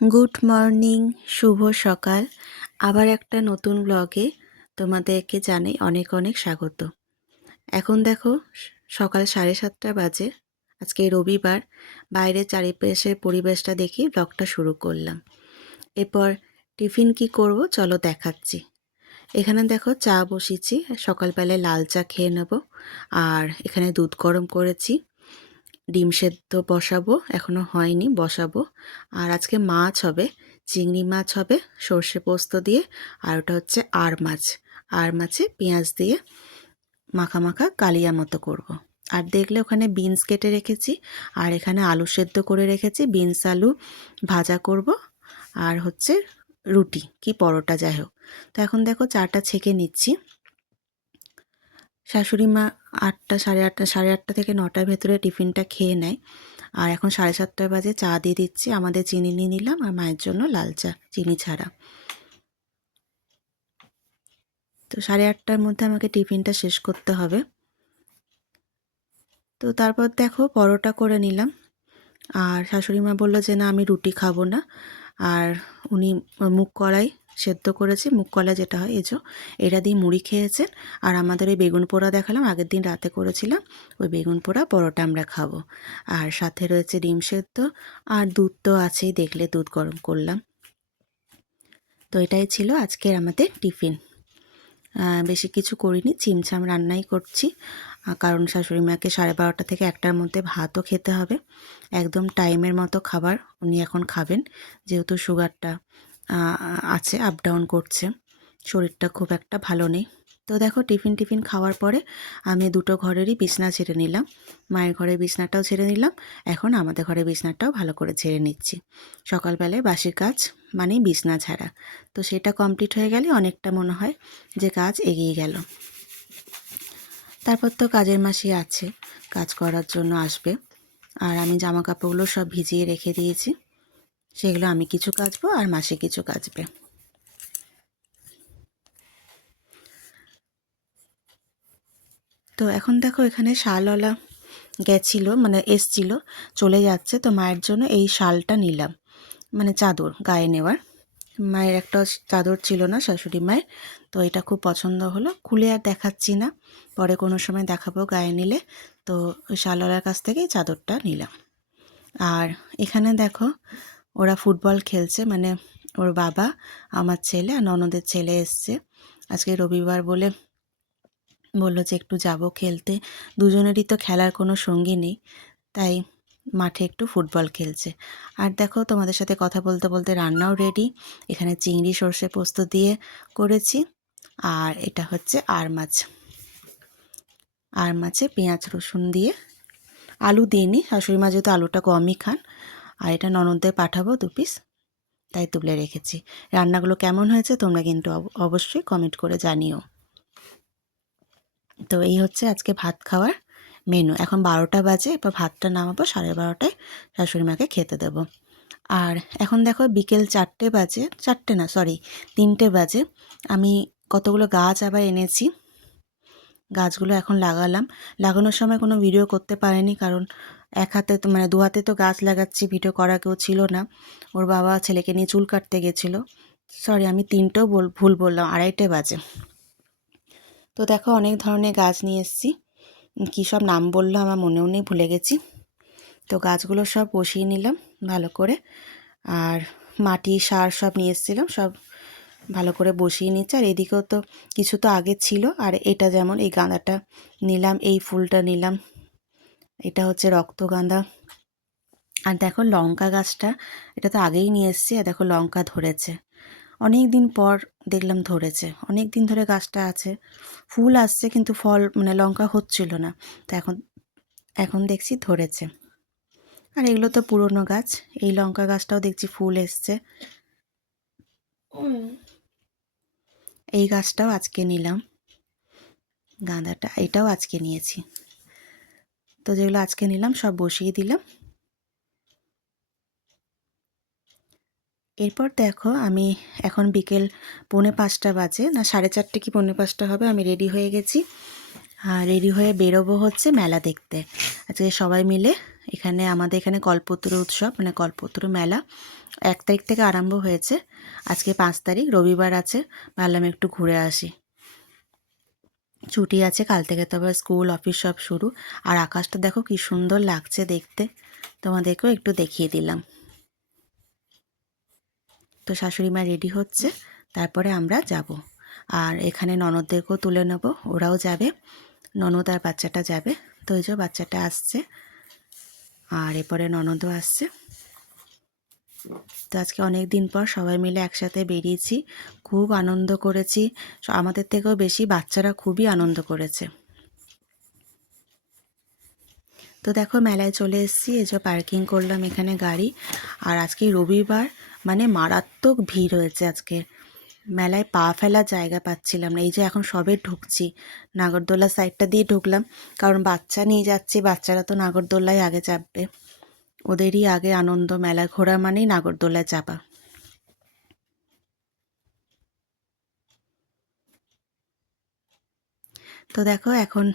Good morning, শুভ সকাল। আবার একটা নতুন ব্লগে তোমাদেরকে জানাই অনেক অনেক স্বাগত। এখন দেখো সকাল 7:30 বাজে। আজকে রবিবার। বাইরে চারিপাশের পরিবেশটা দেখি ব্লগটা শুরু করলাম। এরপর টিফিন কি করব চলো দেখাচ্ছি। এখানে দেখো চা বসিয়েছি, সকালবেলায় লাল চা খেয়ে নেব। আর এখানে দুধ গরম করেছি, ডিম সেদ্ধ বসাবো, এখনো হয়নি, বসাবো। আর আজকে মাছ হবে, চিংড়ি মাছ হবে সর্ষে পোস্ত দিয়ে। আর ওটা হচ্ছে আর মাছ। আর মাছে পেঁয়াজ দিয়ে মাখা মাখা কালিয়া মতো করব। আর দেখলে ওখানে বিনস কেটে রেখেছি, আর এখানে আলু সেদ্ধ করে রেখেছি, বিনস আলু ভাজা করব। আর হচ্ছে রুটি কি পরোটা, যাই হোক। তো এখন দেখো চাটা ছেঁকে নিচ্ছি। শাশুড়ি মা 8টা, সাড়ে আটটা থেকে 9টার ভেতরে টিফিনটা খেয়ে নেয়। আর এখন 7:30 বাজে, চা দিয়ে দিচ্ছি। আমাদের চিনি নিয়ে নিলাম, আর মায়ের জন্য লাল চা চিনি ছাড়া। তো 8:30টার মধ্যে আমাকে টিফিনটা শেষ করতে হবে। তো তারপর দেখো পরোটা করে নিলাম। আর শাশুড়ি মা বললো যে না, আমি রুটি খাবো না। আর উনি মুগ কলাই সেদ্ধ করেছে, মুগ কলাই যেটা হয় এটা দিয়ে মুড়ি খেয়েছেন। আর আমাদের ওই বেগুন পোড়া দেখালাম, আগের দিন রাতে করেছিলাম, ওই বেগুন পোড়া পরোটা আমরা খাবো। আর সাথে রয়েছে ডিম সেদ্ধ, আর দুধ তো আছেই, দেখলে দুধ গরম করলাম। তো এটাই ছিল আজকের আমাদের টিফিন। বেশি কিছু করিনি, চিমচাম রান্নাই করছি। কারণ শাশুড়ি মাকে 12:30 থেকে 1টার মধ্যে ভাতও খেতে হবে। একদম টাইমের মতো খাবার উনি এখন খাবেন, যেহেতু সুগারটা আছে, আপ ডাউন করছে, শরীরটা খুব একটা ভালো নেই। তো দেখো টিফিন খাওয়ার পরে আমি দুটো ঘরেরই বিছনা ছেড়ে নিলাম। মায়ের ঘরের বিছনাটাও ছেড়ে নিলাম, এখন আমাদের ঘরের বিছনাটাও ভালো করে ছেড়ে নিচ্ছি। সকালবেলায় বাসি কাজ মানেই বিছনা ঝাড়া। তো সেটা কমপ্লিট হয়ে গেলে অনেকটা মনে হয় যে কাজ এগিয়ে গেল। তারপর তো কাজের মাসি আছে, কাজ করার জন্য আসবে। আর আমি জামা কাপড়গুলো সব ভিজিয়ে রেখে দিয়েছি, সেগুলো আমি কিছু কাচবো আর মাসি কিছু কাচবে। তো এখন দেখো এখানে শালওয়ালা গেছিলো, মানে এসছিল, চলে যাচ্ছে। তো মায়ের জন্য এই শালটা নিলাম, মানে চাদর গায়ে নেওয়ার। মায়ের একটা চাদর ছিল না শাশুড়ি মায়ের, তো এটা খুব পছন্দ হলো। খুলে আর দেখাচ্ছি না, পরে কোনো সময় দেখাবো গায়ে নিলে। তো ওই শালওয়ালার কাছ থেকেই চাদরটা নিলাম। আর এখানে দেখো ওরা ফুটবল খেলছে, মানে ওর বাবা, আমার ছেলে আর ননদের ছেলে এসছে। আজকে রবিবার বলে বললো যে একটু যাব খেলতে। দুজনেরই তো খেলার কোনো সঙ্গী নেই, তাই মাঠে একটু ফুটবল খেলছে। আর দেখো তোমাদের সাথে কথা বলতে বলতে রান্নাও রেডি। এখানে চিংড়ি সর্ষে পোস্ত দিয়ে করেছি। আর এটা হচ্ছে আর মাছ। আর মাছে পেঁয়াজ রসুন দিয়ে, আলু দিইনি, শাশুড়ি মা যেহেতু আলুটা কমই খান। আর এটা ননদদের পাঠাবো 2 পিস, তাই তুলে রেখেছি। রান্নাগুলো কেমন হয়েছে তোমরা কিন্তু অবশ্যই কমেন্ট করে জানিও। তো এই হচ্ছে আজকে ভাত খাওয়ার মেনু। এখন 12টা বাজে, এবার ভাতটা নামাবো, 12:30টায় শাশুড়ি মাকে খেতে দেবো। আর এখন দেখো বিকেল 4টে বাজে, 4টে না সরি 3টে বাজে। আমি কতগুলো গাছ আবার এনেছি, গাছগুলো এখন লাগালাম। লাগানোর সময় কোনো ভিডিও করতে পারিনি, কারণ এক হাতে তো, মানে 2 হাতে তো গাছ লাগাচ্ছি, ভিডিও করা কেউ ছিল না। ওর বাবা ছেলেকে নিয়ে চুল কাটতে গেছিলো। সরি, আমি 3টেও ভুল বললাম, 2:30টে বাজে। তো দেখো অনেক ধরনের গাছ নিয়ে এসেছি, কী সব নাম বললো আমার মনেও নেই, ভুলে গেছি। তো গাছগুলো সব বসিয়ে নিলাম ভালো করে। আর মাটি সার সব নিয়ে এসেছিলাম, সব ভালো করে বসিয়ে নিচ্ছে। আর এদিকেও তো কিছু তো আগে ছিল। আর এটা যেমন এই গাঁদাটা নিলাম, এই ফুলটা নিলাম, এটা হচ্ছে রক্তগাঁদা। আর দেখো লঙ্কা গাছটা, এটা তো আগেই নিয়ে এসেছি। আর দেখো লঙ্কা ধরেছে, অনেক দিন পর দেখলাম ধরেছে। অনেক দিন ধরে গাছটা আছে, ফুল আসছে কিন্তু ফল, মানে লঙ্কা হচ্ছিল না। তো এখন দেখছি ধরেছে। আর এগুলো তো পুরনো গাছ, এই লঙ্কা গাছটাও দেখছি ফুল এসছে। এই গাছটাও আজকে নিলাম, গাঁদাটা এটাও আজকে নিয়েছি। তো যেগুলো আজকে নিলাম সব বসিয়ে দিলাম। এরপর দেখো আমি এখন বিকেল 4:45 বাজে, না 4:30 কি 4:45 হবে, আমি রেডি হয়ে গেছি। আর রেডি হয়ে বেরোবো হচ্ছে মেলা দেখতে। আজকে সবাই মিলে এখানে আমাদের এখানে কল্পতরু উৎসব মানে কল্পতরু মেলা 1 তারিখ থেকে আরম্ভ হয়েছে। আজকে 5 তারিখ, রবিবার আছে, ভাবলাম একটু ঘুরে আসি। ছুটি আছে, কাল থেকে তবে স্কুল অফিস সব শুরু। আর আকাশটা দেখো কি সুন্দর লাগছে দেখতে, তোমাদেরকেও একটু দেখিয়ে দিলাম। তো শাশুড়ি মা রেডি হচ্ছে, তারপরে আমরা যাব। আর এখানে ননদদেরকেও তুলে নেব, ওরাও যাবে, ননদ আর বাচ্চাটা যাবে। তো ওই যে বাচ্চাটা আসছে, আর এরপরে ননদও আসছে। তো আজকে অনেক দিন পর সবাই মিলে একসাথে বেরিয়েছি, খুব আনন্দ করেছি। আমাদের থেকেও বেশি বাচ্চারা খুবই আনন্দ করেছে। তো দেখো মেলায় চলে এসেছি, এই যে পার্কিং করলাম এখানে গাড়ি। আর আজকে রবিবার, মানে মারাত্মক ভিড় হয়েছে আজকে। মেলায় পা ফেলার জায়গা পাচ্ছিলাম না। এই যে এখন সবে ঢুকছি, নাগরদোলা সাইডটা দিয়ে ঢুকলাম, কারণ বাচ্চা নিয়ে যাচ্ছি, বাচ্চারা তো নাগরদোলায় আগে চাপবে, ওদেরই আগে আনন্দ। মেলা ঘোরা মানেই নাগরদোলায় চাপা। তো দেখো এখন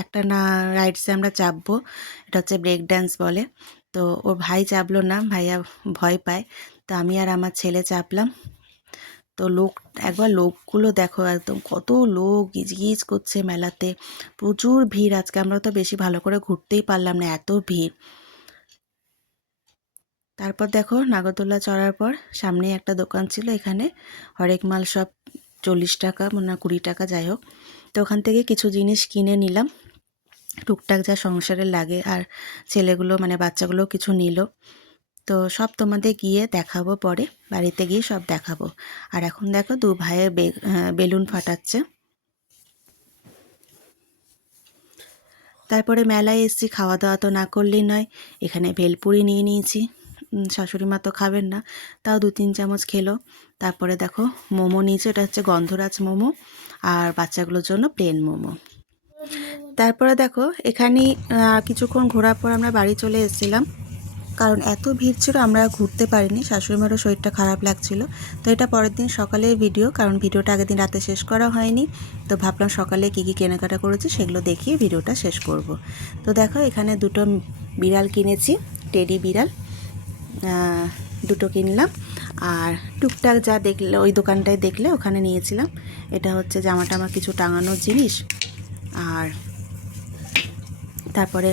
একটা না রাইডসে আমরা চাপবো, এটা হচ্ছে ব্রেক ড্যান্স বলে। তো ওর ভাই চাপলো না, ভাইয়া ভয় পায়, তো আমি আর আমার ছেলে চাপলাম। তো একবার লোকগুলো দেখো, একদম কত লোক গিজগিজ করছে মেলাতে, প্রচুর ভিড় আজকে। আমরা তো বেশি ভালো করে ঘুরতেই পারলাম না, এত ভিড়। তারপর দেখো নাগরদোলা চড়ার পর সামনেই একটা দোকান ছিল, এখানে হরেক মাল সব 40 টাকা না 20 টাকা যাই হোক। তো ওখান থেকে কিছু জিনিস কিনে নিলাম, টুকটাক যা সংসারে লাগে। আর ছেলেগুলো মানে বাচ্চাগুলো কিছু নিল। তো সব তোমাদের গিয়ে দেখাবো পরে, বাড়িতে গিয়ে সব দেখাবো। আর এখন দেখো দু ভাইয়ে বেলুন ফাটাচ্ছে। তারপরে মেলায় এসেছি, খাওয়া দাওয়া তো না করলেই নয়। এখানে ভেলপুরি নিয়ে নিয়েছি, শাশুড়ি মা তো খাবেন না, তাও 2-3 চামচ খেলো। তারপরে দেখো মোমো নিয়েছে, এটা হচ্ছে গন্ধরাজ মোমো, আর বাচ্চাগুলোর জন্য প্লেন মোমো। তারপরে দেখো এখানে কিছুক্ষণ ঘোরার পর আমরা বাড়ি চলে এসেছিলাম, কারণ এত ভিড় ছিল আমরা ঘুরতে পারিনি, শাশুড়িমারও শরীরটা খারাপ লাগছিল। তো এটা পরের দিন সকালের ভিডিও, কারণ ভিডিওটা আগের দিন রাতে শেষ করা হয়নি। তো ভাবলাম সকালে কী কী কেনাকাটা করেছি সেগুলো দেখিয়ে ভিডিওটা শেষ করব। তো দেখো এখানে দুটো বিড়াল কিনেছি, টেডি বিড়াল, দুটো কিনলাম। আর টুকটাক যা দেখলে ওই দোকানটায় দেখলে ওখানে নিয়েছিলাম। এটা হচ্ছে জামা টামা কিছু টাঙানোর জিনিস। আর তারপরে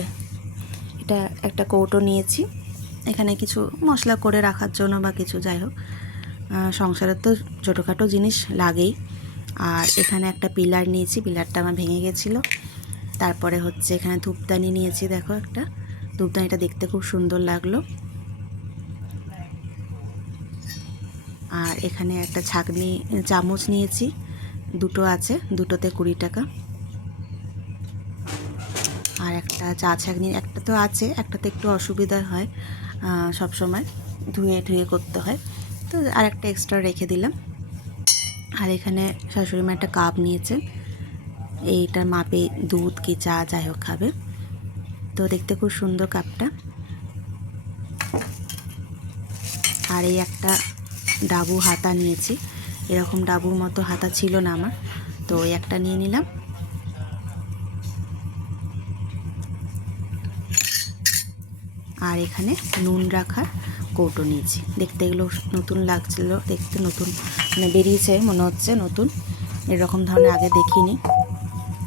এটা একটা কৌটো নিয়েছি, এখানে কিছু মশলা করে রাখার জন্য বা কিছু, যাই হোক সংসারের তো ছোটোখাটো জিনিস লাগেই। আর এখানে একটা পিলার নিয়েছি, পিলারটা আমার ভেঙে গেছিলো। তারপরে হচ্ছে এখানে ধূপদানি নিয়েছি, দেখো একটা ধূপদানিটা দেখতে খুব সুন্দর লাগলো। আর এখানে একটা চামচ নিয়েছি, দুটো আছে, দুটোতে 20 টাকা। আর একটা চা ছাঁকনি একটা তো আছে, একটাতে একটু অসুবিধা হয়, সব সময় ধুয়ে ধুয়ে করতে হয়, তো আর একটা এক্সট্রা রেখে দিলাম। আর এখানে শাশুড়ি মা একটা কাপ নিয়েছেন, এইটার মাপে দুধ কি চা যাই হোক খাবে। তো দেখতে খুব সুন্দর কাপটা। আর এই একটা ডাবু হাতা নিয়েছি, এরকম ডাবুর মতো হাতা ছিল না আমার, তো ওই একটা নিয়ে নিলাম। আর এখানে নুন রাখার কৌটো নিয়েছি, দেখতে এগুলো নতুন লাগছিল, দেখতে নতুন মানে বেরিয়েছে মনে হচ্ছে নতুন, এরকম ধরনের আগে দেখিনি।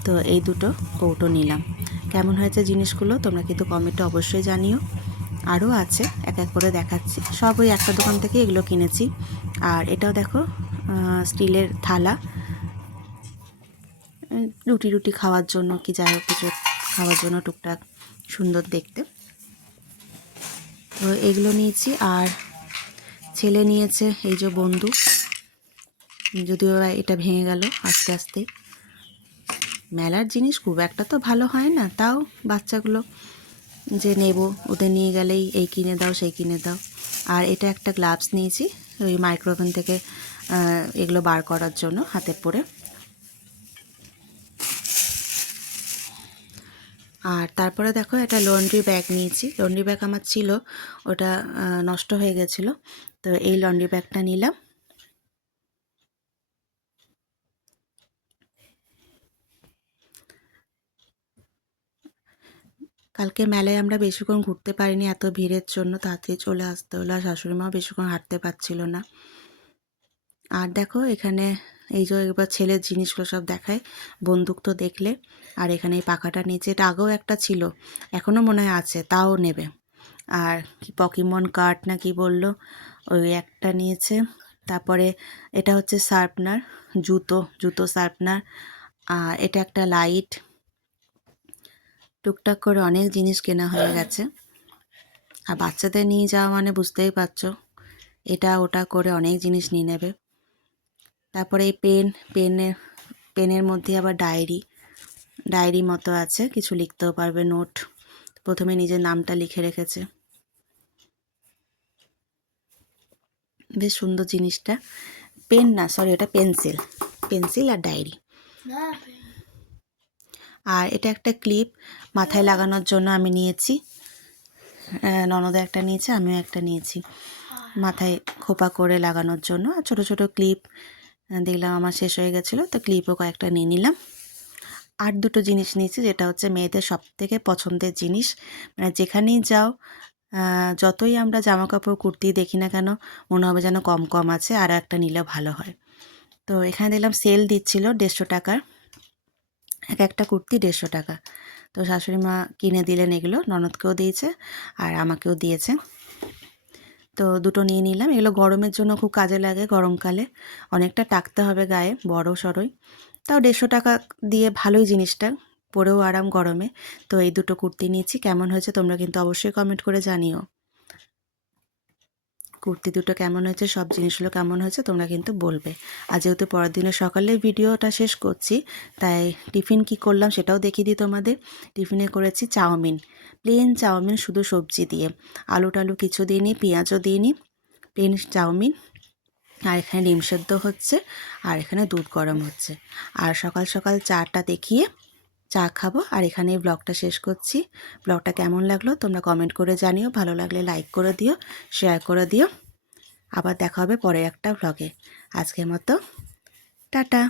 তো এই দুটো কৌটো নিলাম। কেমন হয়েছে জিনিসগুলো তোমরা কিন্তু কমেন্টে অবশ্যই জানিও। আরও আছে, এক এক করে দেখাচ্ছি, সব ওই একটা দোকান থেকে এগুলো কিনেছি। আর এটাও দেখো স্টিলের থালা, রুটি রুটি খাওয়ার জন্য কি যাই হোক কিছু খাওয়ার জন্য টুকটাক, সুন্দর দেখতে। তো এগুলো নিয়েছি। আর ছেলে নিয়েছে এই যে বন্দুক, যদিও এটা ভেঙে গেল আস্তে আস্তে। মেলার জিনিস খুব একটা তো ভালো হয় না, তাও বাচ্চাগুলো যে নেব, ওদের নিয়ে গেলেই এই কিনে দাও সেই কিনে দাও। আর এটা একটা গ্লাভস নিয়েছি, ওই মাইক্রোওভেন থেকে এগুলো বার করার জন্য হাতে পরে। আর তারপরে দেখো একটা লন্ড্রি ব্যাগ নিয়েছি, লন্ড্রি ব্যাগ আমার ছিল, ওটা নষ্ট হয়ে গেছিলো, তো এই লন্ড্রি ব্যাগটা নিলাম। কালকে মেলায় আমরা বেশিক্ষণ ঘুরতে পারিনি এত ভিড়ের জন্য, তাড়াতাড়ি চলে আসতে হলো। আর শাশুড়ি মাও বেশিক্ষণ হাঁটতে পারছিল না। আর দেখো এখানে এই যে এবার ছেলের জিনিসগুলো সব দেখায়, বন্দুক তো দেখলে। আর এখানে এই পাখাটা নিচে, এটা আগেও একটা ছিল, এখনও মনে হয় আছে, তাও নেবে। আর কি পকিমন কার্ড না কি বললো, ওই একটা নিয়েছে। তারপরে এটা হচ্ছে শার্পনার, জুতো শার্পনার। আর এটা একটা লাইট। টুকটাক করে অনেক জিনিস কেনা হয়ে গেছে। আর বাচ্চাদের নিয়ে যাওয়া মানে বুঝতেই পারছো, এটা ওটা করে অনেক জিনিস নিয়ে নেবে। তারপরে এই পেনের মধ্যে আবার ডায়েরি মতো আছে, কিছু লিখতেও পারবে, নোট। প্রথমে নিজের নামটা লিখে রেখেছে, বেশ সুন্দর জিনিসটা। পেন না, সরি, এটা পেন্সিল আর ডায়েরি। আর এটা একটা ক্লিপ মাথায় লাগানোর জন্য আমি নিয়েছি, ননদে একটা নিয়েছে, আমিও একটা নিয়েছি মাথায় খোপা করে লাগানোর জন্য। আর ছোটো ছোটো ক্লিপ দেখলাম আমার শেষ হয়ে গেছিলো, তো ক্লিপও কয়েকটা নিয়ে নিলাম। আর দুটো জিনিস নিয়েছি, যেটা হচ্ছে মেয়েদের সবথেকে পছন্দের জিনিস। মানে যেখানেই যাও, যতই আমরা জামা কাপড় কুর্তি দেখি না কেন, মনে হবে যেন কম কম আছে, আর একটা নিলে ভালো হয়। তো এখানে দেখলাম সেল দিচ্ছিল 150 টাকার, একটা কুর্তি 150 টাকা। তো শাশুড়ি মা কিনে দিলেন এগুলো, ননদকেও দিয়েছে আর আমাকেও দিয়েছে। তো দুটো নিয়ে নিলাম। এগুলো গরমের জন্য খুব কাজে লাগে, গরমকালে অনেকটা টাকতে হবে গায়ে, বড় সড়ই। তাও 150 টাকা দিয়ে ভালোই জিনিসটা, পরেও আরাম গরমে। তো এই দুটো কুর্তি নিয়েছি। কেমন হয়েছে তোমরা কিন্তু অবশ্যই কমেন্ট করে জানিও। কুর্তি দুটো কেমন হয়েছে, সব জিনিসগুলো কেমন হয়েছে তোমরা কিন্তু বলবে। আর যেহেতু পরের দিনের সকালে ভিডিওটা শেষ করছি, তাই টিফিন কি করলাম সেটাও দেখিয়ে দিই তোমাদের। টিফিনে করেছি চাউমিন, প্লেন চাউমিন, শুধু সবজি দিয়ে, আলু টালু কিছু দিইনি, পেঁয়াজও দিইনি, প্লেন চাউমিন। আর এখানে ডিম সেদ্ধ হচ্ছে, আর এখানে দুধ গরম হচ্ছে। আর সকাল সকাল চাটা দেখিয়ে চা খাবো। আর এখানে ব্লগটা শেষ করছি। ব্লগটা কেমন লাগলো তোমরা কমেন্ট করে জানিও, ভালো লাগলে লাইক করে দিও, শেয়ার করে দিও। আবার দেখা হবে পরের একটা ব্লগে। আজকের মতো টাটা।